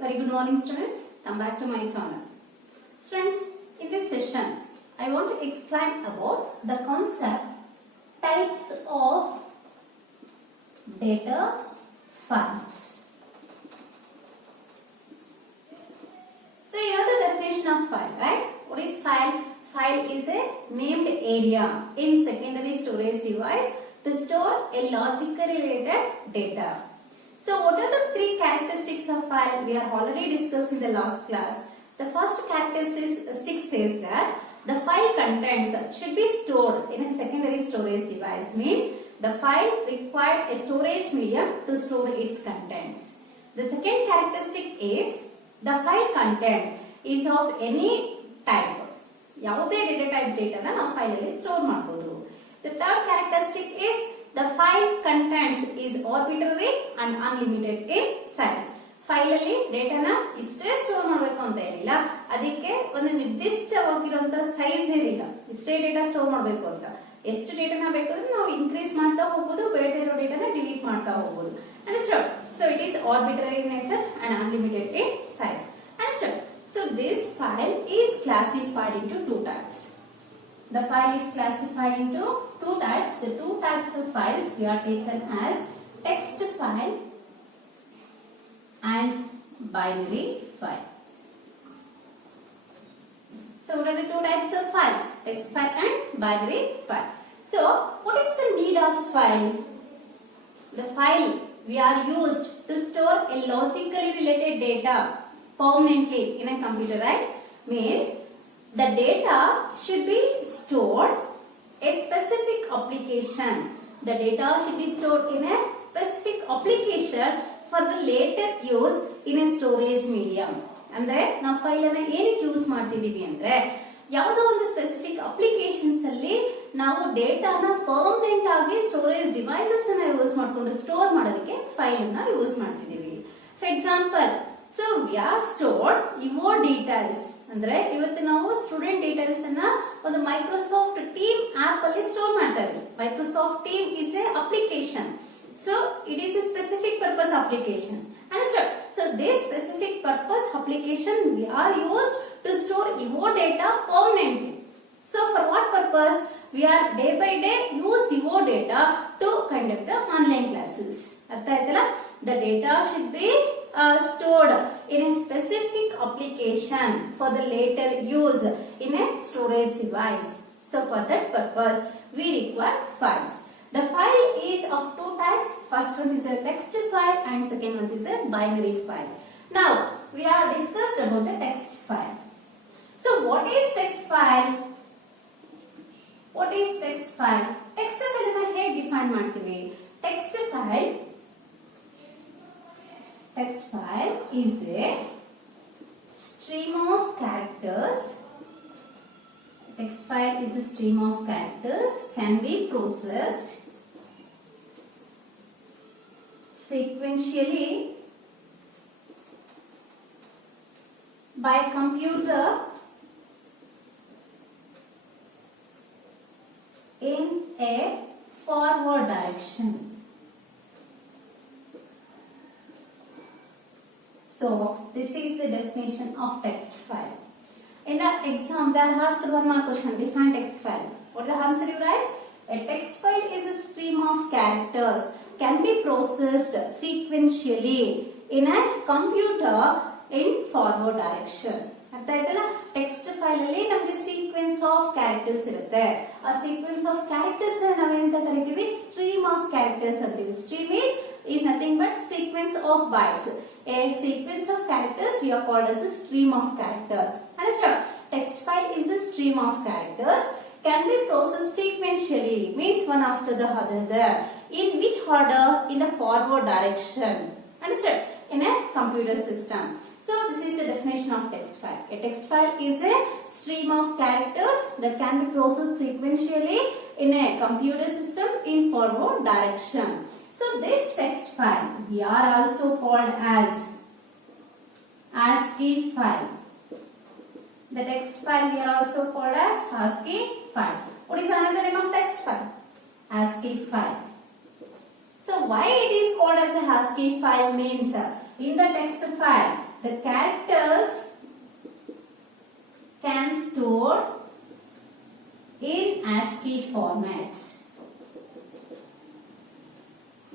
Very good morning students, come back to my channel. Students, in this session, I want to explain about the concept types of data files. So you know the definition of file, right? What is file? File is a named area in secondary storage device to store a logically related data. So what are the three characteristics of file? We have already discussed in the last class. The first characteristic says that the file contents should be stored in a secondary storage device. Means the file required a storage medium to store its contents. The second characteristic is the file content is of any type. ಯಾವುದೇ data type data na ನಾವು file ಅಲ್ಲಿ store ಮಾಡಬಹುದು. The third characteristic is the file contents is arbitrary and unlimited in size. File ಅಲ್ಲಿ ಡೇಟಾನ ಇಷ್ಟೇ store ಮಾಡಬೇಕು ಅಂತ ಏನಿಲ್ಲ, ಅದಕ್ಕೆ ಒಂದು ನಿರ್ದಿಷ್ಟವಾಗಿರುವಂತ ಸೈಜ್ ಏನಿಲ್ಲ, ಇಷ್ಟೇ ಡೇಟಾ ಸ್ಟೋರ್ ಮಾಡಬೇಕು ಅಂತ. ಎಷ್ಟು ಡೇಟಾನ ಬೇಕಾದ್ರೆ ನಾವು ಇನ್ಕ್ರೀಸ್ ಮಾಡ್ತಾ ಹೋಗಬಹುದು, ಬೇಡದೇ ಇರೋ ಡೇಟಾನ ಡಿಲೀಟ್ ಮಾಡ್ತಾ ಹೋಗಬಹುದು. Understand? So it is arbitrary in nature and unlimited in size. Understand? So this file is classified into two types. The file is classified into two types. The two types of files we are taken as text file and binary file. So what are the two types of files? Text file and binary file. So what is the need of file? The file we are used to store a logically related data permanently in a computer, right? Means the data should be stored a specific application. The data should be stored in a specific application for the later use in a storage medium. ಅಂದ್ರೆ ನಾವು file ಅನ್ನು ಏನಕ್ಕೆ use ಮಾಡ್ತಿದೀವಿ ಅಂದ್ರೆ ಯಾವುದೋ ಒಂದು specific applications ಅಲ್ಲಿ ನಾವು ಡೇಟಾನ ಪರ್ಮನೆಂಟ್ ಆಗಿ ಸ್ಟೋರೇಜ್ ಡಿವೈಸಸ್ ಅನ್ನ ಯೂಸ್ ಮಾಡ್ಕೊಂಡು ಸ್ಟೋರ್ ಮಾಡೋದಕ್ಕೆ ಫೈಲ್ ಅನ್ನ ಯೂಸ್ ಮಾಡ್ತಿದೀವಿ. For example, so we are stored your details ಅಂದ್ರೆ ಇವತ್ತು ನಾವು ಸ್ಟೂಡೆಂಟ್ ಡೀಟೇಲ್ಸ್ ಅನ್ನ ಒಂದು ಮೈಕ್ರೋಸಾಫ್ಟ್ ಟೀಮ್ ಆಪ್ ಅಲ್ಲಿ ಸ್ಟೋರ್ ಮಾಡ್ತಾ ಇದ್ವಿ. Microsoft team is A application. So it is a specific purpose application. Understood? So this specific purpose application we are used to store your data permanently. So for what purpose? We are day by day use your data to conduct the online classes. ಅರ್ಥ ಆಯ್ತಲ್ಲ? The data should be stored in a specific application for the later use in a storage device. So for that purpose we require files. The file is of two types. First one is a text file and second one is a binary file. Now we have discussed about the text file. So what is text file? What is text file? Text file na ಹೇಗೆ define ಮಾಡ್ತೀವಿ? Text file is a stream of characters. Text file is a stream of characters, can be processed sequentially by computer in a forward direction. So this is the definition of text file. In the exam, they are asked one more question. Define text file. What is the answer you write? A text file is a stream of characters, can be processed sequentially in a computer in forward direction. ಅರ್ಥ ಆಯ್ತಲ್ಲ? Text file ಅಲ್ಲಿ ನಮಗೆ sequence of characters ಇರುತ್ತೆ. ಆ sequence of characters ನಾವೇಂತ ಕರಿತೀವಿ? Stream of characters ಅಂತೀವಿ. Stream is nothing but sequence of bytes. A sequence of characters we are called as a stream of characters. Understood? Text file is a stream of characters, can be processed sequentially, means one after the other. In which order? In the forward direction. Understood? In a computer system. So this is the definition of text file. A text file is a stream of characters that can be processed sequentially in a computer system in forward direction. So this text file we are also called as ASCII file. The text file we are also called as ASCII file. What is another name of text file? ASCII file. So why it is called as a ASCII file means in the text file the characters can store in ASCII format.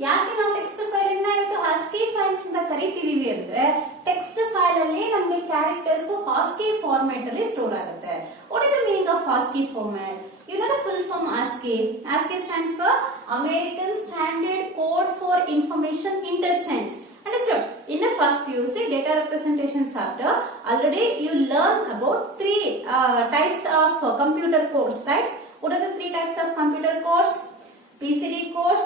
ಯಾಕೆ ನಾವು text file ಅನ್ನ ಇವತ್ತು ASCII files ಅಂತ ಕರೀತಿದೀವಿ ಅಂದ್ರೆ text file ಅಲ್ಲಿ ನಮಗೆ characters ASCII format ಅಲ್ಲಿ store ಆಗುತ್ತೆ. What is the meaning of ASCII format? You know the full form ASCII. ASCII stands for American Standard Code for Information Interchange. Understood? In the first PUC data representation chapter, already you learned about three types of computer codes, right? What are the three types of computer codes? BCD codes,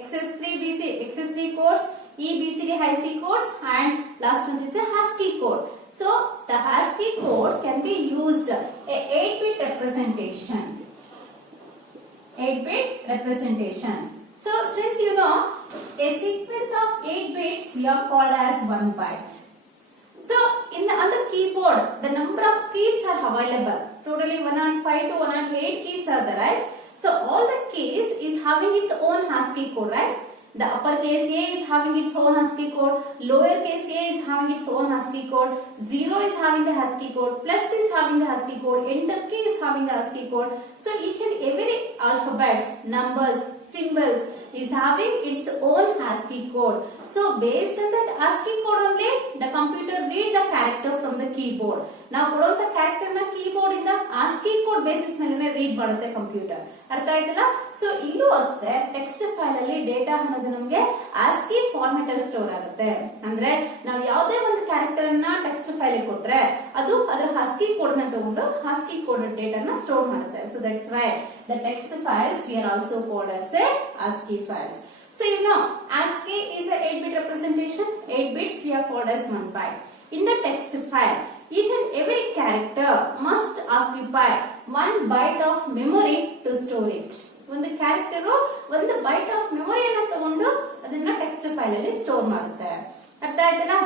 XS3 codes, EBCD high C codes, and last one is the ASCII code. So the ASCII code can be used a 8-bit representation. 8-bit representation. So since you know a sequence of 8 bits we are called as 1 byte. So on the keyboard the number of keys are available. Totally 105 to 108 keys are there, right? So all the keys is having its own ASCII code, right? The uppercase A is having its own ASCII code, lowercase a is having its own ASCII code, 0 is having the ASCII code, plus is having the ASCII code, enter key is having the ASCII code. So each and every alphabets, numbers, symbols is having its own ASCII code. So based on that ASCII code only the computer read the character from the keyboard. Now ಕೊಡುವಂತ character ನ keyboard ಇಂದ ASCII code basis ಮೇಲೆ read ಮಾಡುತ್ತೆ computer. ಅರ್ಥ ಆಯ್ತಲ್ಲ? So ಇಲ್ಲೂ ಅಷ್ಟೇ text file ಅಲ್ಲಿ ಡೇಟಾ ಅನ್ನೋದು ನಮಗೆ ASCII ಫಾರ್ಮ್ಯಾಟ್ ಅಲ್ಲಿ ಸ್ಟೋರ್ ಆಗುತ್ತೆ. ಅಂದ್ರೆ ನಾವು ಯಾವುದೇ ಒಂದು ಕ್ಯಾರೆಕ್ಟರ್ ಅನ್ನ ಟೆಕ್ಸ್ಟ್ ಫೈಲ್ ಕೊಟ್ರೆ ಅದು ಅದರ ASCII ಕೋಡ್ ನ ತಗೊಂಡು ASCII ಕೋಡ್ ಡೇಟಾನ ಸ್ಟೋರ್ ಮಾಡುತ್ತೆ. So that's Y the text files we are also called as ASCII files. So you know ASCII is a 8-bit representation. 8 bits we are called as 1 byte. In the text file each and every character must occupy 1 byte of memory to store it. ಒಂದು character ಒಂದು byte of ಮೆಮೊರಿಯನ್ನು ತಗೊಂಡು ಅದನ್ನ text file ಅಲ್ಲಿ store ಮಾಡುತ್ತೆ. ಅರ್ಥ ಆಯ್ತಲ್ಲ?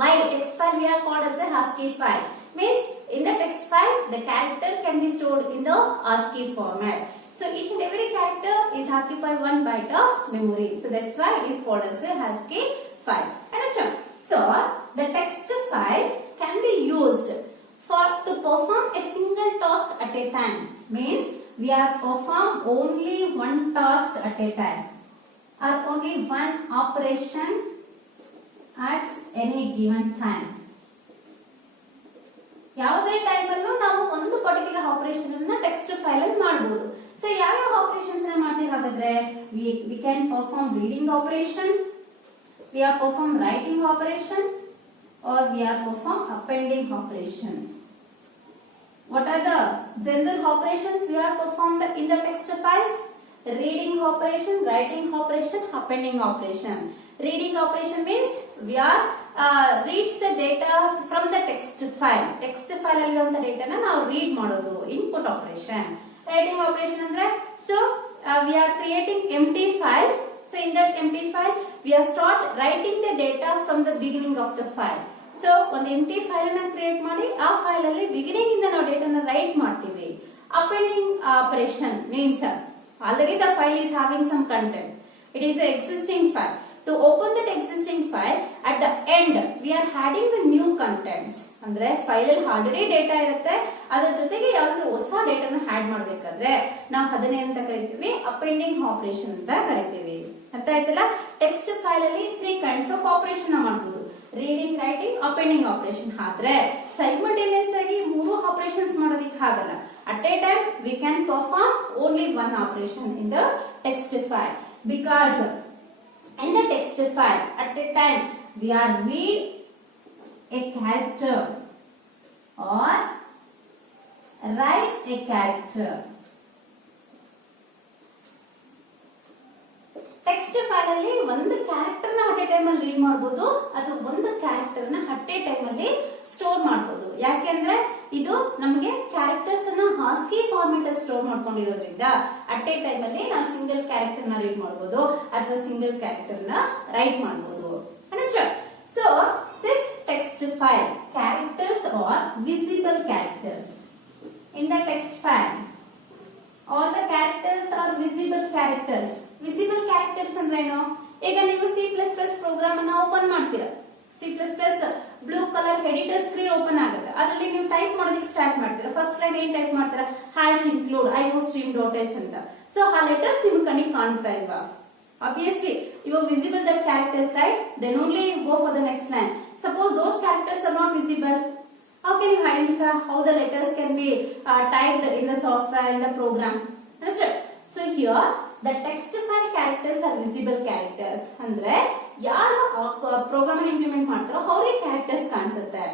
Why text file we are called as a ASCII file? Means in the text file the character can be stored in the ASCII format. So each and every character is occupy 1 byte of memory. So that's why it is called as a ASCII file. Understand? So the text file can be used to perform a single task at a time. Means we are perform only one task at a time or only one operation at any given time. ಯಾವುದೇ time ಅಲ್ಲೂ ನಾವು ಒಂದು particular operation ಅನ್ನ text file ಅಲ್ಲಿ ಮಾಡಬಹುದು. So ಯಾವ operations ಅನ್ನ ಮಾಡ್ತೀವಿ ಹಾಗಾದ್ರೆ we can perform reading operation, we are perform writing operation, or we are perform appending operation. What are the general operations we are performed in the text files? Reading operation, writing operation, appending operation. Reading operation means we are reads the data from the text file. Text file alliruವಂತ ಡೇಟಾನ ನಾವು read ಮಾಡೋದು input operation. Writing operation ಅಂದ್ರೆ so we are creating empty file. So in that empty file we are start writing the data from the beginning of the file. So ಒಂದು empty file ಅನ್ನು create ಮಾಡಿ ಆ file ಅಲ್ಲಿ beginning ಇಂದ ನಾವು ಡೇಟಾನ right ಮಾಡ್ತೀವಿ. Appending operation means already the file is having some content. It is the existing file. To open that existing file at the end we are adding the new contents. ಅಂದ್ರೆ file ಅಲ್ಲಿ already data ಇರುತ್ತೆ, ಅದರ ಜೊತೆಗೆ ಯಾವ್ದಾದ್ರು ಹೊಸ ಡೇಟಾನ add ಮಾಡಬೇಕಾದ್ರೆ ನಾವು ಅದನ್ನೇ ಅಂತ ಕರಿತೀವಿ ಅಪೆಂಡಿಂಗ್ ಆಪರೇಷನ್ ಅಂತ ಕರಿತೀವಿ. ಅರ್ಥ ಆಯ್ತಲ್ಲ? ಟೆಕ್ಸ್ಟ್ ಫೈಲ್ ಅಲ್ಲಿ 3 kinds of ಆಪರೇಷನ್ ಮಾಡಬಹುದು. Reading, writing, appending operation. ಆದ್ರೆ ಸೈಮಲ್ಟೇನಿಯಸ್ ಆಗಿ 3 ಆಪರೇಷನ್ಸ್ ಮಾಡೋದಕ್ಕೆ ಆಗಲ್ಲ. At a time we can perform only one operation in the text file, because in the text file at a time we are read a character or write a character. Text file ಅಲ್ಲಿ ಒಂದು character ನ at A time ಅಲ್ಲಿ read ಮಾಡಬಹುದು ಅಥವಾ ಒಂದು character ನ at A time ಅಲ್ಲಿ store ಮಾಡಬಹುದು. ಯಾಕೆಂದ್ರೆ ಇದು ನಮಗೆ ಕ್ಯಾರೆಕ್ಟರ್ಸ್ ಅನ್ನ ASCII ಫಾರ್ಮ್ಯಾಟ್ ಅಲ್ಲಿ ಸ್ಟೋರ್ ಮಾಡ್ಕೊಂಡಿರೋದ್ರಿಂದ ಅಟ್ ಎ ಟೈಮ್ ಅಲ್ಲಿ ನಾವು ಸಿಂಗಲ್ ಕ್ಯಾರೆಕ್ಟರ್ ನ ರೀಡ್ ಮಾಡಬಹುದು ಅಥವಾ ಸಿಂಗಲ್ ಕ್ಯಾರೆಕ್ಟರ್ ನ ರೈಟ್ ಮಾಡಬಹುದು. Understand? So this text file characters are visible characters. In the text file all the characters are visible characters. Visible characters ಅಂದ್ರೆ ಏನು? ಈಗ ನೀವು C++ ಪ್ರೋಗ್ರಾಮ್ ಅನ್ನು ಓಪನ್ ಮಾಡ್ತೀರಾ. C++ blue colour editor screen open ಆಗುತ್ತೆ. ಅದರಲ್ಲಿ ನೀವು ಟೈಪ್ ಮಾಡೋದಕ್ಕೆ ಸ್ಟಾರ್ಟ್ ಮಾಡ್ತೀರಾ. ಫಸ್ಟ್ ಲೈನ್ ಏನ್ ಟೈಪ್ ಮಾಡ್ತೀರಾ? #include iostream.h ಅಂತ. ಸೊ ಆ ಲೆಟರ್ಸ್ ನಿಮ್ ಕಣ್ಣಿಗೆ ಕಾಣ್ತಾ ಇಲ್ವಾ? Obviously, you are visible that characters, right? Then only you go for the next line. Suppose those characters are not visible. How can you identify how the letters can be typed in the software, in the program? Understood? So here, the text file characters are visible characters. Andre, yaru program implement ಮಾಡ್ತಾರೋ ಅವರಿಗೆ characters ಕಾಣಿಸುತ್ತೆ.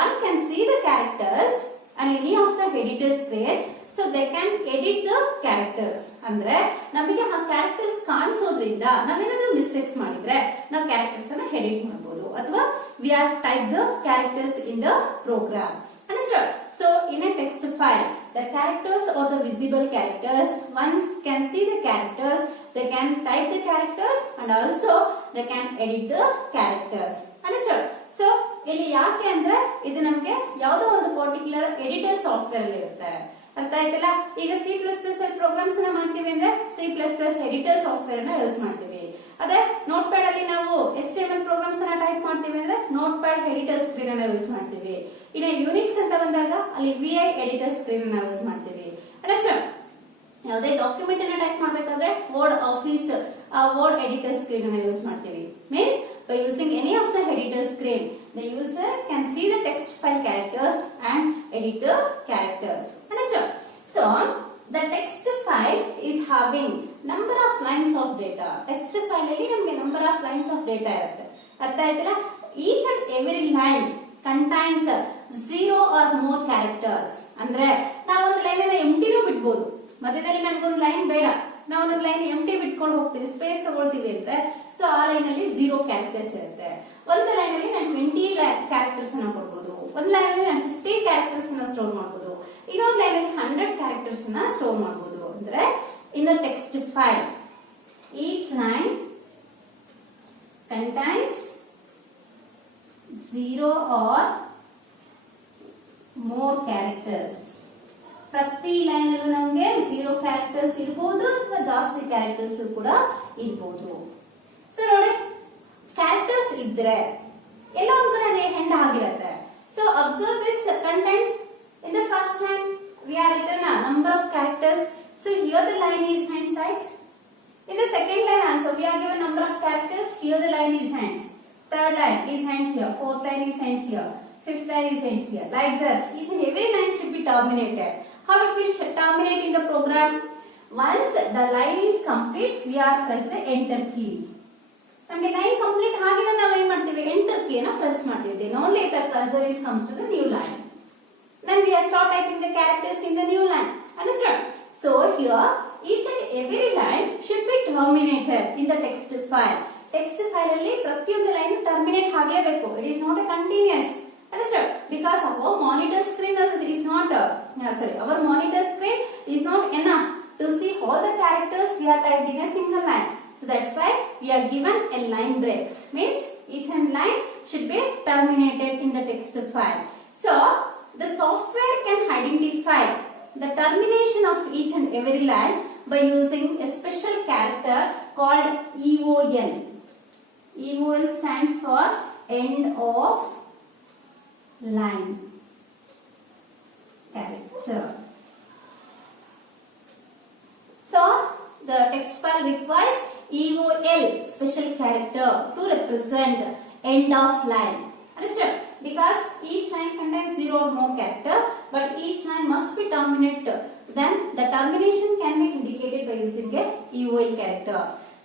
One can see the characters and any of the editors create. So they can edit the characters. ಅಂದ್ರೆ ನಮಗೆ ಆ characters ಕಾಣಿಸೋದ್ರಿಂದ ನಾವೇನಾದ್ರೂ mistakes ಮಾಡಿದ್ರೆ ನಾವು characters ಅನ್ನ ಎಡಿಟ್ ಮಾಡಬಹುದು ಅಥವಾ we have typed the characters in the program. Understood? So in a text file, the characters or the visible characters, one can see the characters, they can type the characters and also they can edit the characters. Understood? So ಇಲ್ಲಿ ಯಾಕೆ ಅಂದ್ರೆ ಇದು ನಮಗೆ ಯಾವುದೋ ಒಂದು particular editor software ಅಲ್ಲಿ ಇರುತ್ತೆ. ಅರ್ಥ ಆಯ್ತಲ್ಲ? ಈಗ C++ ಪ್ರೋಗ್ರಾಮ್ಸ್ ಅನ್ನ ಮಾಡ್ತೀವಿ ಅಂದ್ರೆ C++ ಎಡಿಟರ್ ಸಾಫ್ಟ್ವೇರ್ ಅನ್ನ ಯೂಸ್ ಮಾಡ್ತೀವಿ. ಅದೇ ನೋಟ್ ಪ್ಯಾಡ್ ಅಲ್ಲಿ ನಾವು HTML ಪ್ರೋಗ್ರಾಮ್ಸ್ ಅನ್ನ ಟೈಪ್ ಮಾಡ್ತೀವಿ ಅಂದ್ರೆ ನೋಟ್ ಪ್ಯಾಡ್ ಎಡಿಟರ್ ಸ್ಕ್ರೀನ್ ಅನ್ನ ಯೂಸ್ ಮಾಡ್ತೀವಿ. ಇನ್ನು ಯುನಿಕ್ಸ್ ಅಂತ ಬಂದಾಗ ಅಲ್ಲಿ VI ಎಡಿಟರ್ ಸ್ಕ್ರೀನ್ ಅನ್ನ ಯೂಸ್ ಮಾಡ್ತೀವಿ. ಅಂಡರ್ಸ್ಟ್ಯಾಂಡ್? ಯಾವುದೇ ಡಾಕ್ಯುಮೆಂಟ್ ಅನ್ನ ಟೈಪ್ ಮಾಡಬೇಕಾದ್ರೆ word office word editor screen ಅನ್ನ ಯೂಸ್ ಮಾಡ್ತೀವಿ. Means by using any of the editor screen, the user can see the text file characters and edit the characters. Understood? So the text file is having number of lines of data. Text file alli namage number of lines of data irutte. Artha aaytalla? Each and every line contains 0 or more characters. ಅಂದ್ರೆ ನಾವು ಒಂದು line ಅನ್ನ ಎಂಟಿ ನು ಬಿಡಬಹುದು. ಮಧ್ಯದಲ್ಲಿ ನಮಗೆ ಒಂದು line ಬೇಡ, ನಾವು ಒಂದು ಲೈನ್ ಎಂಟಿ ಬಿಟ್ಕೊಂಡು ಹೋಗ್ತೀವಿ, ಸ್ಪೇಸ್ ತಗೊಳ್ತೀವಿ ಅಂದ್ರೆ ಸೊ ಆ ಲೈನ್ ಅಲ್ಲಿ 0 ಕ್ಯಾರೆಕ್ಟರ್ಸ್ ಇರುತ್ತೆ. ಒಂದು ಲೈನ್ ಅಲ್ಲಿ ನಾನು 20 ಕ್ಯಾರೆಕ್ಟರ್ಸ್ ಅನ್ನ ಕೊಡಬಹುದು, ಒಂದು ಲೈನ್ ಅಲ್ಲಿ ನಾನು 50 ಕ್ಯಾರೆಕ್ಟರ್ಸ್ ಅನ್ನ ಸ್ಟೋರ್ ಮಾಡಬಹುದು, ಇನ್ನೊಂದು ಲೈನ್ ಅಲ್ಲಿ 100 ಕ್ಯಾರೆಕ್ಟರ್ಸ್ ಅನ್ನ ಸ್ಟೋರ್ ಮಾಡಬಹುದು. ಅಂದ್ರೆ in a text file each line contains 0 or more characters. ಪ್ರತಿ ಲೈನ್ ಅಲ್ಲೂ ನಮಗೆ 0 ಕ್ಯಾರೆಕ್ಟರ್ಸ್ ಇರಬಹುದು ಅಥವಾ ಜಾಸ್ತಿ ಕ್ಯಾರೆಕ್ಟರ್ಸ್ ಕೂಡ ಇರಬಹುದು. ಸೊ ನೋಡಿ, ಕ್ಯಾರೆಕ್ಟರ್ಸ್ ಇದ್ರೆ ಎಲ್ಲ ಒಂದ್ ಕಡೆ ಅದೇ ಎಂಡ್ ಆಗಿರುತ್ತೆ. So observe this contents in the first line we are written a number of characters. So here the line is hands, right? In the second line also we are given number of characters. Here the line is hands. Third line is hands here. Fourth line is hands here. Fifth line is hands here. Like that. Each and every line should be terminated. How it will terminate in the program? Once the line is complete, we are press the enter key. ನಮಗೆ line complete ಆಗಿದೆ, ನಾವು ಏನ್ ಮಾಡ್ತೀವಿ? Enter key ನ press ಮಾಡ್ತೀವಿ. Then only the cursor is comes to the new line. Then we have start typing the characters in the new line. Understand? So here each and every line should be terminated in the text file. Text file ಅಲ್ಲಿ ಪ್ರತಿಯೊಂದು line terminate ಆಗಲೇಬೇಕು. It is not a continuous. Understand? Because our monitor screen is not our monitor screen is not enough to see all the characters we are typed in a single line. So that's why we are given a line breaks. Means each and line should be terminated in the text file. So the software can identify the termination of each and every line by using a special character called EOL. EOL stands for end of line character. So the text file requires EOL special character to represent end of line. Understand? Because each line contains 0 or more character, but each line must be terminated. Then the termination can be indicated by using a EOL character.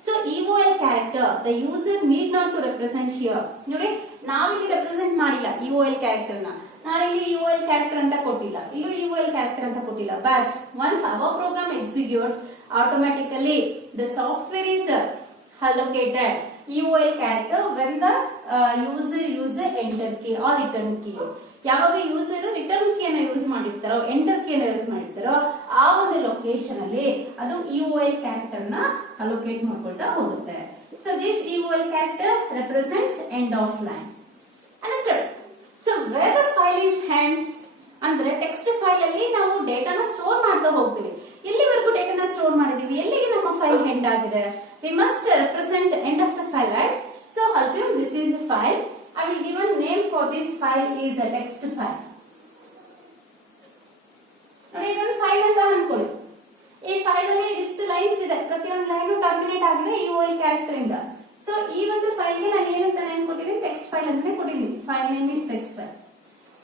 So EOL character the user need not to represent here. ನೋಡಿ, ನಾವು ಇಲ್ಲಿ represent ಮಾಡಿಲ್ಲ EOL character ನ. ನಾನು ಇಲ್ಲಿ EOL character ಅಂತ ಕೊಟ್ಟಿಲ್ಲ, ಇಲ್ಲೂ EOL character ಅಂತ ಕೊಟ್ಟಿಲ್ಲ. But once our program executes, automatically the software is allocated EOL character when the user uses enter key or return key. ಯಾವಾಗ ಯೂಸರ್ ರಿಟರ್ನ್ ಕೀ ಅನ್ನು ಯೂಸ್ ಮಾಡಿರ್ತಾರೋ, ಎಂಟರ್ ಕೀ ಅನ್ನು use ಮಾಡಿರ್ತಾರೋ, ಆ ಒಂದು ಲೊಕೇಶನ್ ಅಲ್ಲಿ ಅದು EOL character ನ allocate ಮಾಡ್ಕೊಳ್ತಾ ಹೋಗುತ್ತೆ. So this EOL character represents end of line. Understand? So where the file is hands ಅಂದ್ರೆ ಟೆಕ್ಸ್ಟ್ ಫೈಲ್ ಅಲ್ಲಿ ನಾವು ಡೇಟಾನ ಸ್ಟೋರ್ ಮಾಡ್ತಾ ಹೋಗ್ತೀವಿ. ಎಲ್ಲಿವರೆಗೂ ಡೇಟಾನ ಸ್ಟೋರ್ ಮಾಡಿದೀವಿ, ಎಲ್ಲಿಗೆ ನಮ್ಮ ಫೈಲ್ ಎಂಡ್ ಆಗಿದೆ, we must represent end of the file, right? So assume this is a file I will give a name for this file is a text file. ನೋಡಿ ಇದೊಂದು ಫೈಲ್ ಅಂತ ಅನ್ಕೊಳ್ಳಿ. ಈ ಫೈಲ್ ಅಲ್ಲಿ ಇಷ್ಟು ಲೈನ್ಸ್ ಇದೆ, ಪ್ರತಿಯೊಂದು ಲೈನ್ ಟರ್ಮಿನೇಟ್ ಆಗಿದೆ EOL ಕ್ಯಾರೆಕ್ಟರ್ ಇಂದ. ಸೊ ಈ ಒಂದು ಫೈಲ್ ಗೆ ನಾನು ಏನಂತ ನೇಮ್ ಕೊಟ್ಟಿದ್ದೀನಿ, ಟೆಕ್ಸ್ಟ್ ಫೈಲ್ ಅಂತಾನೆ ಕೊಟ್ಟಿದ್ದೀನಿ. File name is text file.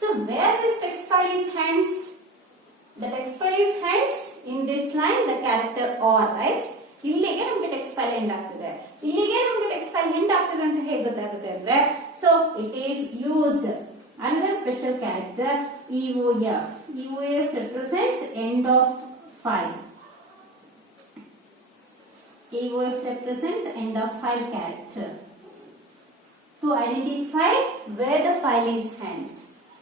So where this text file is hence, the text file is hence in this line the character or, right? ಇಲ್ಲಿಗೆ ನಮಗೆ ಟೆಕ್ಸ್ಟ್ ಫೈಲ್ ಎಂಡ್ ಆಗ್ತಿದೆ. ಇಲ್ಲಿಗೆ ನಮಗೆ ಟೆಕ್ಸ್ಟ್ ಫೈಲ್ ಎಂಡ್ ಆಗ್ತಿದೆ ಅಂತ ಹೇಗೆ ಗೊತ್ತಾಗುತ್ತೆ ಅಂದ್ರೆ, so it is used another special character EOF. EOF represents end of file. EOF represents end of file character to identify where the file is hence.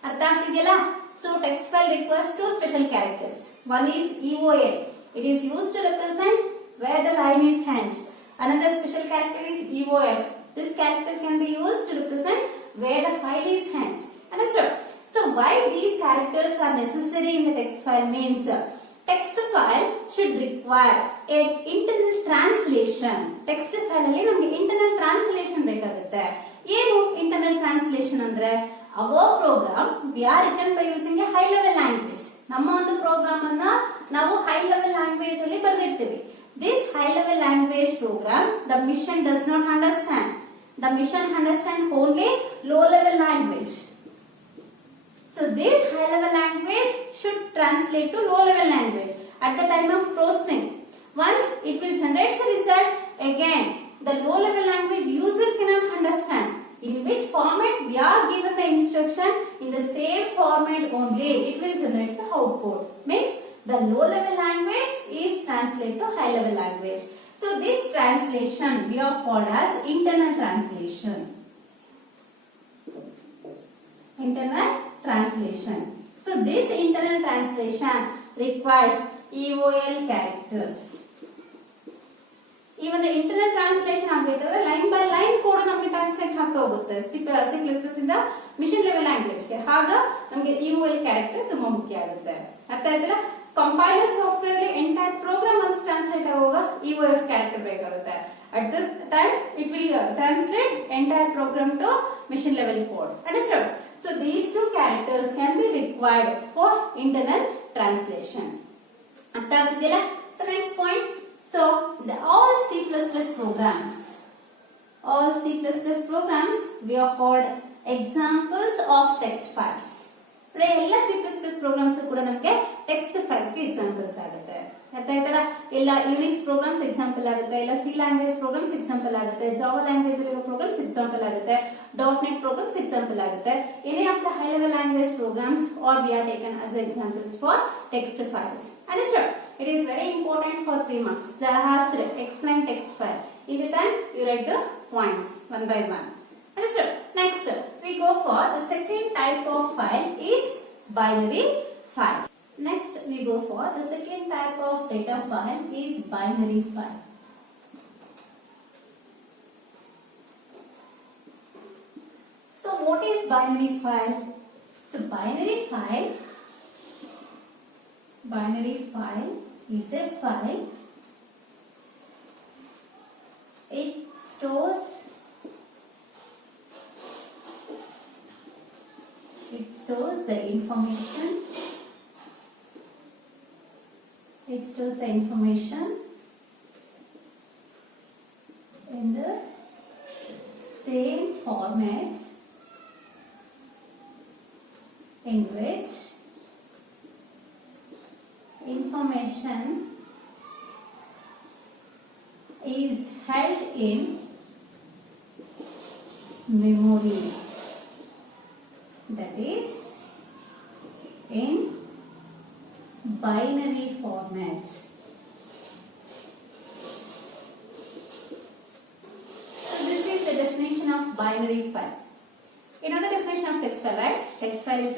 ಅರ್ಥ ಆಗ್ತಿದೆಯಲ್ಲ? So text file requires two special characters. One is EOL. It is used to represent where the line is hence. Another special character is EOF. This character can be used to represent where the file is hence. Understood? So why these characters are necessary in the text file means text file should require an internal translation. Text file ಅಲ್ಲಿ ನಮಗೆ internal translation ಬೇಕಾಗುತ್ತೆ. ಏನು internal translation ಅಂದ್ರೆ, our program we are written by using a high level language. ನಮ್ಮ ಒಂದು program ಅನ್ನ ನಾವು high level language ಅಲ್ಲಿ ಬರೆದಿರ್ತೀವಿ. This high level language program the mission does not understand. The mission understand only low level language. So this high level language should translate to low level language at the time of processing. Once it will generate the result, again the low level language user cannot understand in which format we are given the instruction. In the same format only it will generate the output. Means the low level language is translated to high level language. So this translation we are called as internal translation. Internal translation. So this internal translation requires EOL characters. ಈ ಒಂದು internal translation ಆಗಬೇಕಾದ್ರೆ line by line code ನಮಗೆ translate ಆಗ್ತಾ ಹೋಗುತ್ತೆ C++ ಇಂದ mission level language ಗೆ. ಆಗ ನಮಗೆ EOL ಕ್ಯಾರೆಕ್ಟರ್ ತುಂಬಾ ಮುಖ್ಯ ಆಗುತ್ತೆ. ಅರ್ಥ ಆಯ್ತಲ್ಲ? ಕಂಪೈಲರ್ ಸಾಫ್ಟ್ವೇರ್ ಅಲ್ಲಿ ಎಂಟೈರ್ ಪ್ರೋಗ್ರಾಮ್ ಅನ್ನು ಟ್ರಾನ್ಸ್ಲೇಟ್ ಆಗುವಾಗ EOF ಕ್ಯಾರೆಕ್ಟರ್ ಬೇಕಾಗುತ್ತೆ. At this time it will translate entire program to machine level code. Understood? So these two characters can be required for internal translation. ಅರ್ಥ ಆಗ್ತಿದೆಯಲ್ಲ? So next point. So all C++ programs we are called examples of text files. ಎಲ್ಲ C++ programmes ಕೂಡ ನಮಗೆ text files ಗೆ examples ಆಗುತ್ತೆ. ಅರ್ಥ ಆಯ್ತಲ್ಲ? ಎಲ್ಲ Unix programmes example ಆಗುತ್ತೆ, ಎಲ್ಲ ಸಿ ಲ್ಯಾಂಗ್ವೇಜ್ ಪ್ರೋಗ್ರಾಮ್ಸ್ ಎಕ್ಸಾಂಪಲ್ ಆಗುತ್ತೆ, ಜಾವಾ ಲ್ಯಾಂಗ್ವೇಜ್ ಅಲ್ಲಿರೋ ಪ್ರೋಗ್ರಾಮ್ಸ್ ಎಕ್ಸಾಂಪಲ್ ಆಗುತ್ತೆ, .NET ಪ್ರೋಗ್ರಾಮ್ಸ್ ಎಕ್ಸಾಂಪಲ್ ಆಗುತ್ತೆ. Any of the high level language programs or we are taken as examples for text files. Understood? It is very important for 3 marks. There has to explain text file. In the time you write the points one by one. Understood? Next we go for the second type of file is binary file. Next we go for the second type of data file is binary file. So what is binary file? So binary file is a file. It stores the information. It stores the information in the same format in which information is held in memory, that is in binary format. So this is the definition of binary file. Another definition of text file, right? Text file is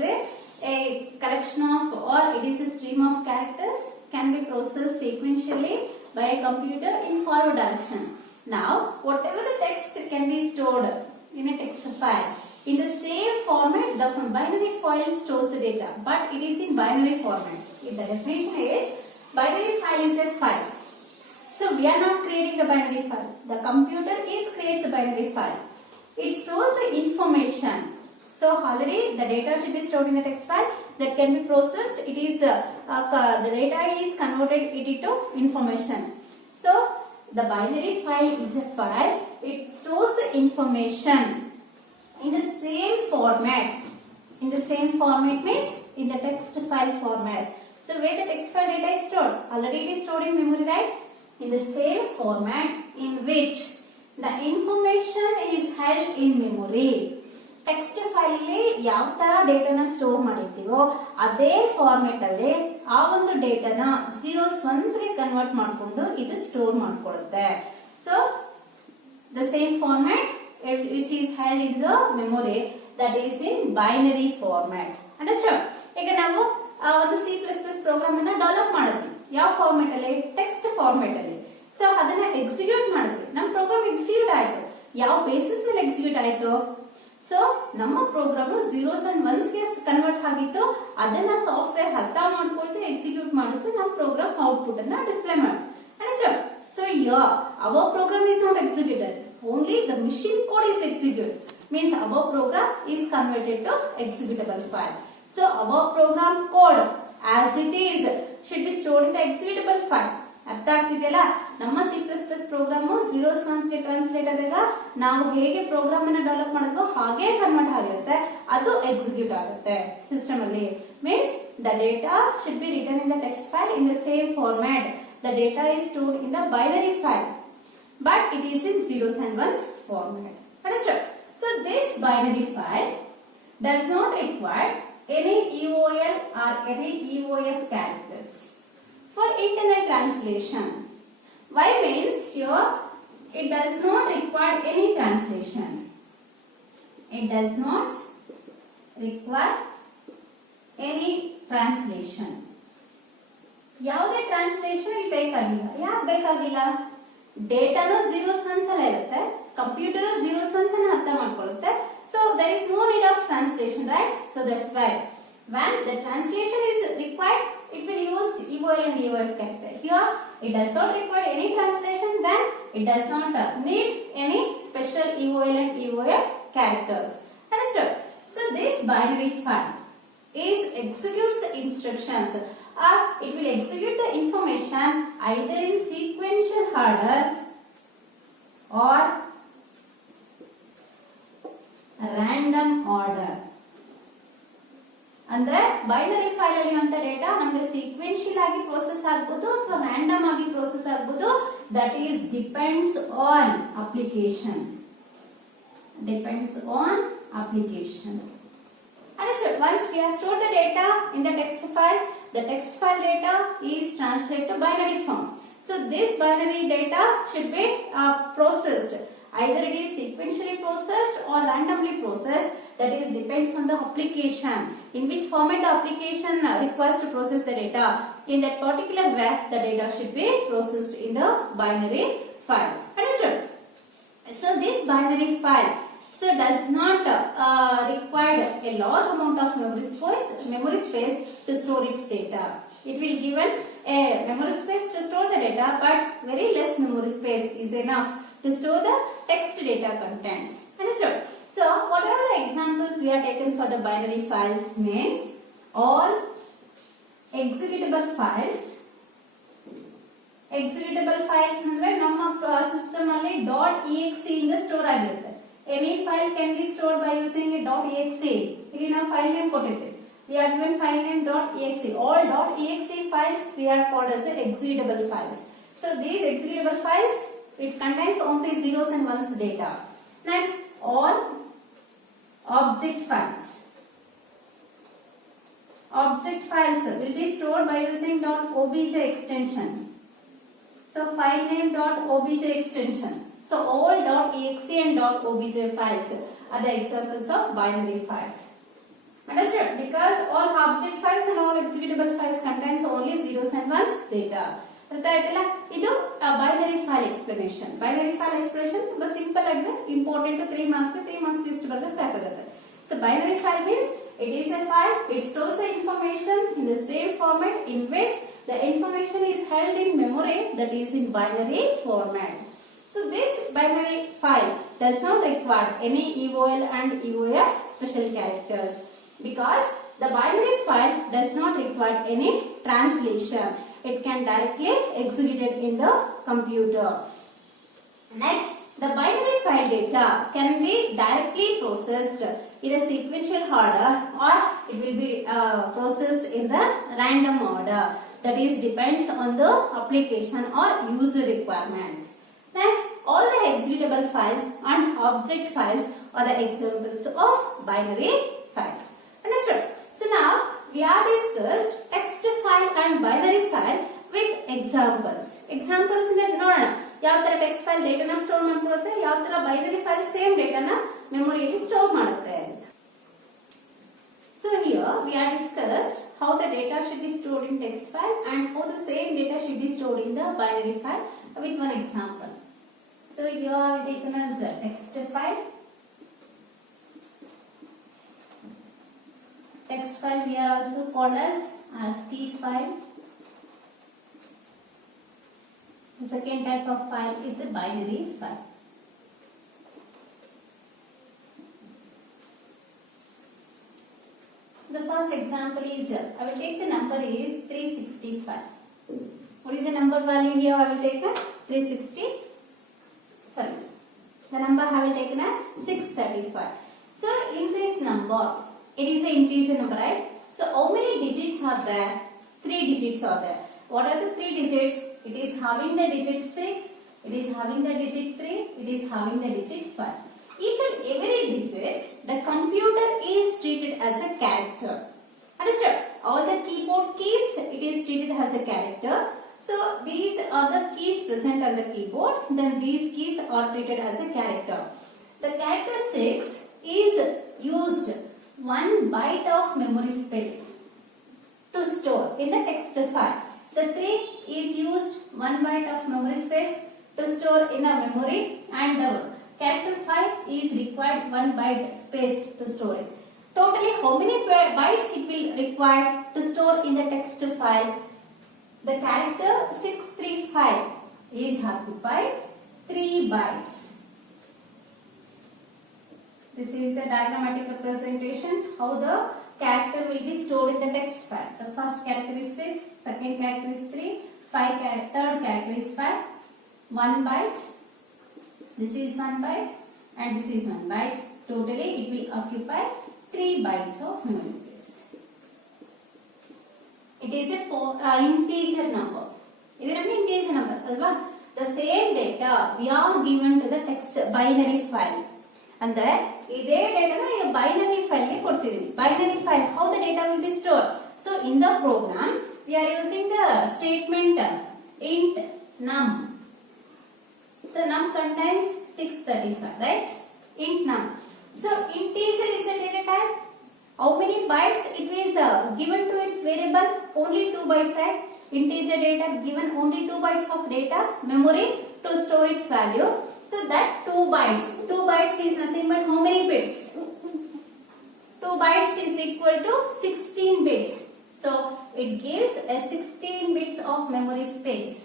a collection of, or it is a stream of characters can be processed sequentially by a computer in forward direction. Now whatever the text can be stored in a text file in the same format. The binary file stores the data, but it is in binary format. If the definition is binary file is a file. So we are not creating the binary file. The computer creates the binary file. It stores the information. So already the data should be stored in the text file that can be processed. It is the data is converted into information. So the binary file is a file. It stores the information in the same format. In the same format means in the text file format. So where the text file data is stored? Already it is stored in memory, right? In the same format in which the information is held in memory. Text file ಅಲ್ಲಿ ಯಾವ ತರ ಡೇಟಾನ store ಮಾಡಿರ್ತೀವೋ ಅದೇ format ಅಲ್ಲಿ ಆ ಒಂದು ಡೇಟಾನ zeros ones ಗೆ convert ಮಾಡಿಕೊಂಡು ಇದು ಸ್ಟೋರ್ ಮಾಡ್ಕೊಳ್ಳುತ್ತೆ. So the same format which is held in the memory that is in binary format. Understand? ಈಗ ನಾವು ಒಂದು C++ ಪ್ರೋಗ್ರಾಮ್ ಅನ್ನ ಡೆವಲಪ್ ಮಾಡಿದ್ವಿ. ಯಾವ ಫಾರ್ಮೆಟ್ ಅಲ್ಲಿ? ಟೆಕ್ಸ್ಟ್ ಫಾರ್ಮೆಟ್ ಅಲ್ಲಿ. ಸೊ ಅದನ್ನ ಎಕ್ಸಿಕ್ಯೂಟ್ ಮಾಡಿದ್ವಿ. ನಮ್ಮ ಪ್ರೋಗ್ರಾಮ್ ಎಕ್ಸಿಕ್ಯೂಟ್ ಆಯ್ತು. ಯಾವ ಬೇಸಿಸ್ ಮೇಲೆ ಎಕ್ಸಿಕ್ಯೂಟ್ ಆಯ್ತು? ಸೊ ನಮ್ಮ ಪ್ರೋಗ್ರಾಮ್ ಝೀರೋಸ್ ಅಂಡ್ ಒನ್ಸ್ ಗೆ ಕನ್ವರ್ಟ್ ಆಗಿತ್ತು. ಅದನ್ನ ಸಾಫ್ಟ್ವೇರ್ ಅರ್ಥ ಮಾಡ್ಕೊಳ್ತು, ಎಕ್ಸಿಕ್ಯೂಟ್ ಮಾಡಿಸ್ತು, ನಮ್ಮ ಪ್ರೋಗ್ರಾಮ್ ಔಟ್ಪುಟ್ ಅನ್ನ ಡಿಸ್ಪ್ಲೇ ಮಾಡ್ತು. Understand? So our program is not executed, only the machine code is executed, means our program is converted to executable file. So our program code as it is should be stored in the executable file. ಅರ್ಥ ಆಗ್ತಿದೆಯಲ್ಲ? ನಮ್ಮ C++ program zeros ones ಗೆ translate ಆದಾಗ ನಾವು ಹೇಗೆ program ಅನ್ನು develop ಮಾಡಿದ್ವೋ ಹಾಗೆ convert ಆಗಿರುತ್ತೆ, ಅದು ಎಕ್ಸಿಕ್ಯೂಟ್ ಆಗುತ್ತೆ ಸಿಸ್ಟಮ್ ಅಲ್ಲಿ. Means the data should be return in the text file in the same format. The data is stored in the binary file, but it is in zeros and ones format. Understood? So this binary file does not require any EOL or any EOF characters for internal translation. Why means here it does not require any translation. It does not require any translation. ಯಾವುದೇ translation ಇಲ್ಲಿ ಬೇಕಾಗಿಲ್ಲ. ಯಾಕೆ ಬೇಕಾಗಿಲ್ಲ? ಡೇಟಾನು zeros once ಅಲ್ಲ ಇರುತ್ತೆ, computer zeros ones ಅನ್ನ ಅರ್ಥ ಮಾಡ್ಕೊಳ್ಳುತ್ತೆ. So there is no need of translation, right? So that's why when the translation is required, it will use EOL and EOF character. Here it does not require any translation, then it does not need any special EOL and EOF characters. Understood? So this binary file is executes the instructions. It will execute the information either in sequential order or random order. ಅಂದ್ರೆ binary file ಅಲ್ಲಿ ಅಂತ data ನಮಗೆ sequential ಆಗಿ process ಆಗಬಹುದು ಅಥವಾ random ಆಗಿ process ಆಗಬಹುದು. That is depends on application. Depends on application. Understood? Once we have stored the data in the text file, the text file data is translated to binary form. So this binary data should be processed. Either it is sequentially processed or randomly processed. That is depends on the application. In which format the application requires to process the data. In that particular way, the data should be processed in the binary file. Understood? So this binary file does not require a large amount of memory space to store its data. It will given a memory space to store the data, but very less memory space is enough to store the text data contents. Understood? So what are the examples we are taken for the binary files? Means all executable files. Executable files ಅಂದ್ರೆ ನಮ್ಮ system ಅಲ್ಲಿ .exe ಇಂದ store ಆಗಿರುತ್ತೆ. Any file can be stored by using a .exe. ಇಲ್ಲಿ ನಾವು file name ಕೊಟ್ಟಿದ್ದೇವೆ. We are given file name .exe. All .exe files we are called as executable files. So these executable files, it contains only zeros and ones data. Next, all object files. Object files will be stored by using .obj extension. So file name .obj extension. So all .exe and .obj files are the examples of binary files. Understood? Because all object files and all executable files contains only zeros and ones data. ಅರ್ಥ ಆಯ್ತಲ್ಲ? ಇದು binary file explanation. Binary file explanation ತುಂಬಾ simple ಆಗಿದೆ. Important 3 marks ಇಷ್ಟು ಬರೆದ್ರೆ ಸಾಕಾಗುತ್ತೆ. So binary file means it is a file. It stores the information in the same format in which the information is held in memory, that is in binary format. So this binary file does not require any EOL and EOF special characters because the binary file does not require any translation. It can directly executed in the computer. Next, the binary file data can be directly processed in a sequential order or it will be processed in the random order. That is depends on the application or user requirements. Next, all the executable files and object files are the examples of binary files. Understood? So now we have discussed text file and binary file with examples. Examples in the ಯಾವ ತರ text file ಡೇಟಾನ store ಮಾಡ್ಕೊಳ್ಳುತ್ತೆ, ಯಾವ ತರ binary file same ಡೇಟಾನ ಮೆಮೊರಿಯಲ್ಲಿ store ಮಾಡುತ್ತೆ ಅಂತ. So here we are discussed how the data should be stored in text file and how the same data should be stored in the binary file with one example. So here I have taken as a text file. Text file we are also called as ASCII file. The second type of file is a binary file. The first example is, I will take the number is 365. What is the number value here? I will take a 360. Sorry, the number I will taken as 635. So in this number, it is an integer number, right? So how many digits are there? 3 digits are there. What are the 3 digits? It is having the digit 6, it is having the digit 3, it is having the digit 5. Each and every digit, the computer is treated as a character. Understood? All the keyboard keys, it is treated as a character. So these are the keys present on the keyboard, then these keys are treated as a character. The character 6 is used 1 byte of memory space to store in the text file. The 3 is used 1 byte of memory space to store in a memory and the character 5 is required 1 byte space to store it. Totally how many bytes it will require to store in the text file? The character 635 is occupied 3 bytes. This is the diagrammatic representation how the character will be stored in the text file. The first character is 6, second character is 3, third character is 5, 1 byte, this is 1 byte and this is 1 byte. Totally it will occupy 3 bytes of memory space. It is a integer number. This is an integer number. The same data we are given to the text binary file. ಅಂದ್ರೆ ಇದೇ ಡೇಟಾನ ಈಗ binary file ಗೆ ಕೊಡ್ತಿದೀವಿ. Binary file how the data will be stored. So in the program we are using the statement int num. So num contains 635, right? Int num. So integer is a data type. How many bytes it is given to its variable? Only 2 bytes, right? Integer data given only 2 bytes of data memory to store its value. So that 2 bytes is nothing but how many bits? 2 bytes is equal to 16 bits. So it gives a 16 bits of memory space.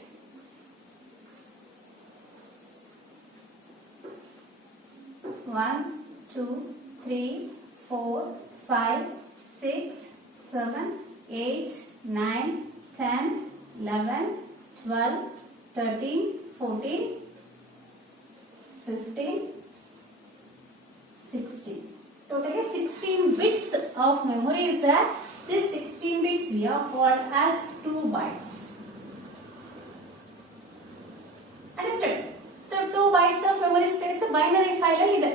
One, 2, 3, 4, 5, 6, 7, 8, 9, 10, 11, 12, 13, 14, 15, 16. Totally 16 bits of memory is there. This 16 bits we are called as 2 bytes. Understood? So 2 bytes of memory space binary file ಅಲ್ಲಿ ಇದೆ.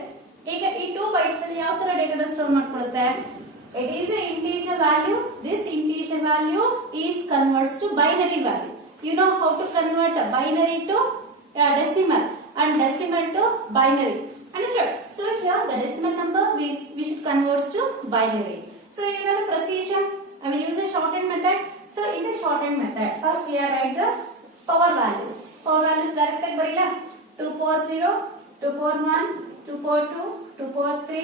ಈಗ ಈ 2 bytes ಅಲ್ಲಿ ಯಾವ ತರ data store ಮಾಡ್ಕೊಳ್ಳುತ್ತೆ? It is an integer value. This integer value is converts to binary value. You know how to convert a binary to decimal and decimal to binary. Understood? So here the decimal number we should convert to binary. So you know the procedure. I will use a shorthand method. So in the shorthand method, first we are write the power values. Power values direct ಆಗಿ ಬರೀಲಾ? 2 power 0, 2 power 1, 2 power 2, 2 power 3,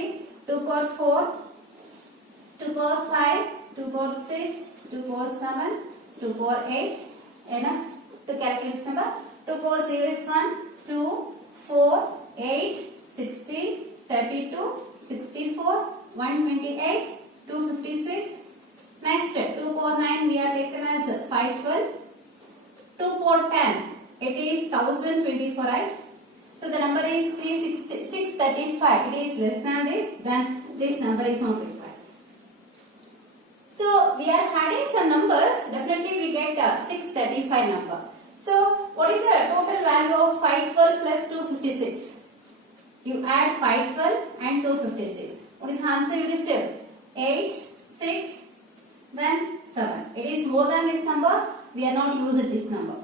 2 power 4, 2 power 5, 2 power 6, 2 power 7, 2 power 8. Enough to calculate this number. 2 power 0 is 1, 2, 4, 8, 60, 32, 64, 128, 256. Next, 2 power 9 we are taken as 512. 2 power 10, it is 1024, right? So the number is 635. It is less than this, then this number is not required. So we are adding some numbers, definitely we get 635 number. So what is the total value of 512 plus 256? You add 512 and 256. What is the answer you receive? 8, 6, then 7. It is more than this number, we are not using this number.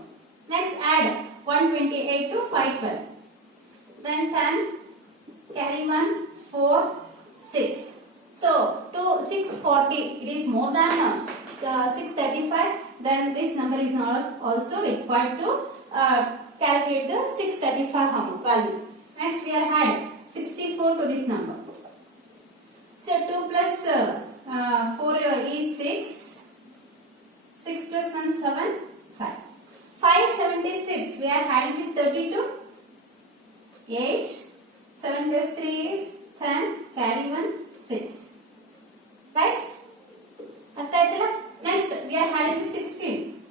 Next add 128 to 512. Then 10, carry 1, 4, 6. So to 640, it is more than 635. Then this number is not also required to calculate the 635 value. Next we are adding 64 to this number. So 2 plus 4 is 6. 6 plus 1 7, 5. 576 we are adding with 32. 8. 7 plus 3 is 10. Carry 1, 6. Right? Next we are adding with 16.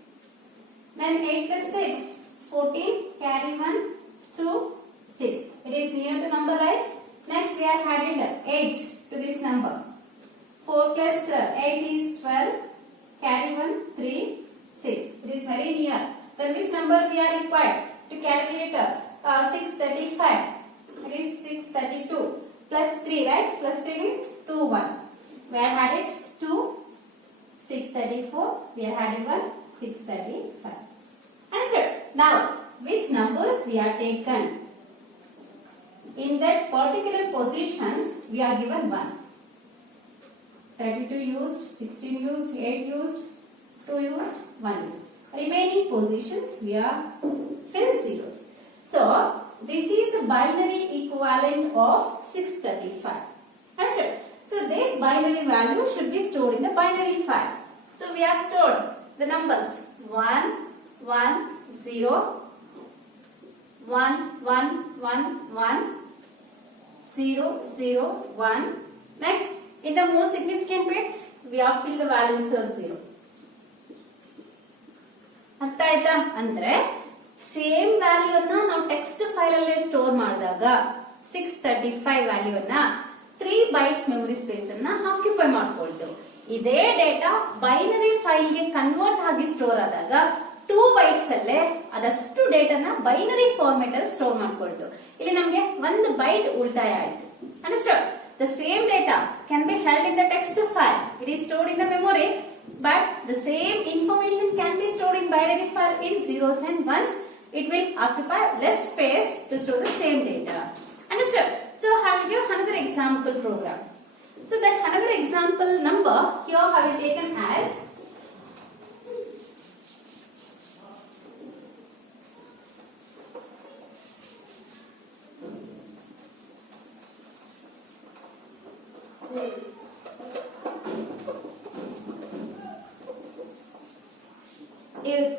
Then 8 plus 6, 14. Carry 1, 2, 6. It is near to number, right? Next we are adding 8 to this number. 4 plus 8 is 12. Carry 1, 3, 6. It is very near. Then which number we are required to calculate 635? It is 632 plus 3, right? Plus 3 means 2, 1. We are added 2, 634. We are added 1, 635. Understood? Now, which numbers we are taken? In that particular positions, we are given 1. 32 used, 16 used, 8 used, 2 used, 1 used. Remaining positions we are filled zeros. So this is the binary equivalent of 635. Understood? So this binary value should be stored in the binary file. So we have stored the numbers 1, 1, 0, 1, 1, 1, 1, 0, 0, 1. Next, in the most significant bits, we have filled the values of 0. ಅರ್ಥ ಆಯ್ತಾ? ಅಂದ್ರೆ same ವ್ಯಾಲ್ಯೂನ ನಾವು text file ಅಲ್ಲಿ store ಮಾಡಿದಾಗ 635 ವ್ಯಾಲ್ಯೂನ 3 bites memory space ಅನ್ನ occupy ಮಾಡ್ಕೊಳ್ತು. ಇದೇ data binary file ಗೆ convert ಆಗಿ ಸ್ಟೋರ್ ಆದಾಗ 2 ಬೈಟ್ಸ್ ಅಲ್ಲೇ ಅದಷ್ಟು ಡೇಟಾನ ಬೈನರಿ ಫಾರ್ಮೆಟ್ ಅಲ್ಲಿ ಸ್ಟೋರ್ ಮಾಡ್ಕೊಳ್ತು. ಇಲ್ಲಿ ನಮಗೆ 1 ಬೈಟ್ ಉಳಿತಾಯ ಆಯ್ತು. Understand? The same data can be held in the text file. It is stored in the memory, but the same information can be stored in binary file in zeros and ones. It will occupy less space to store the same data. Understood? So I will give another example program. So that another example number here I will taken as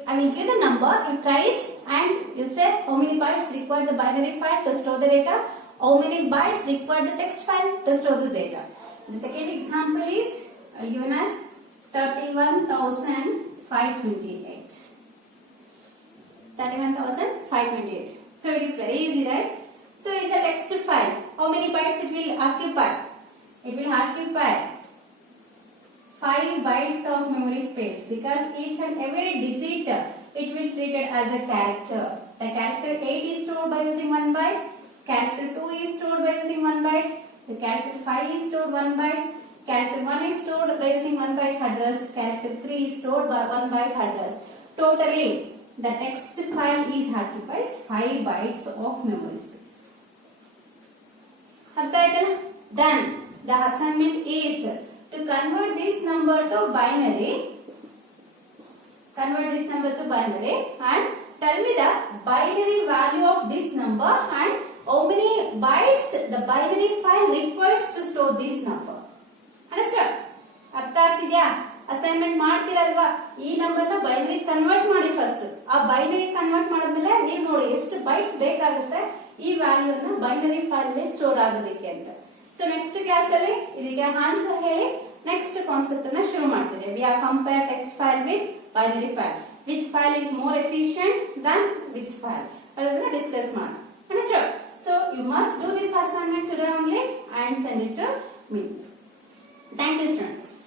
I will give the number, you try it and you say how many bytes require the binary file to store the data, how many bytes require the text file to store the data. The second example is given as 31,528. 31,528. So it is very easy, right? So in the text file, how many bytes it will occupy? It will occupy 5 bytes of memory space because each and every digit it will treat it as a character. The character 8 is stored by using 1 byte, character 2 is stored by using 1 byte, the character 5 is stored 1 byte, character 1 is stored by using 1 byte address, character 3 is stored by 1 byte address. Totally, the text file is occupies 5 bytes of memory space. Then the assignment is to convert this number to binary. Convert this number to binary and tell me the binary value of this number and how many bytes the binary file requires to store this number. Understand? ಅರ್ಥ ಆಗ್ತಿದ್ಯಾ? Assignment ಮಾಡ್ತೀರಲ್ವಾ, ಈ number ನ binary convert ಮಾಡಿ first. ಆ binary convert ಮಾಡಿದ್ಮೇಲೆ ನೀವು ನೋಡಿ ಎಷ್ಟು ಬೈಟ್ಸ್ ಬೇಕಾಗುತ್ತೆ, ಈ ವ್ಯಾಲ್ಯೂ ಅನ್ನ ಬೈನರಿ ಫೈಲ್ ಅಲ್ಲಿ ಸ್ಟೋರ್ ಆಗೋದಕ್ಕೆ ಅಂತ. ಸೊ ನೆಕ್ಸ್ಟ್ ಕ್ಲಾಸ್ ಅಲ್ಲಿ ಇದಕ್ಕೆ ಆನ್ಸರ್ ಹೇಳಿ ನೆಕ್ಸ್ಟ್ ಕಾನ್ಸೆಪ್ಟ್ ಅನ್ನ ಶುರು ಮಾಡ್ತಿದ್ದೇವೆ. We are compare text file with binary file. Which file is more efficient than which file ಅದನ್ನ ಡಿಸ್ಕಸ್ ಮಾಡೋಣ. Understand? So you must do this assignment today only and send it to me. Thank you, students.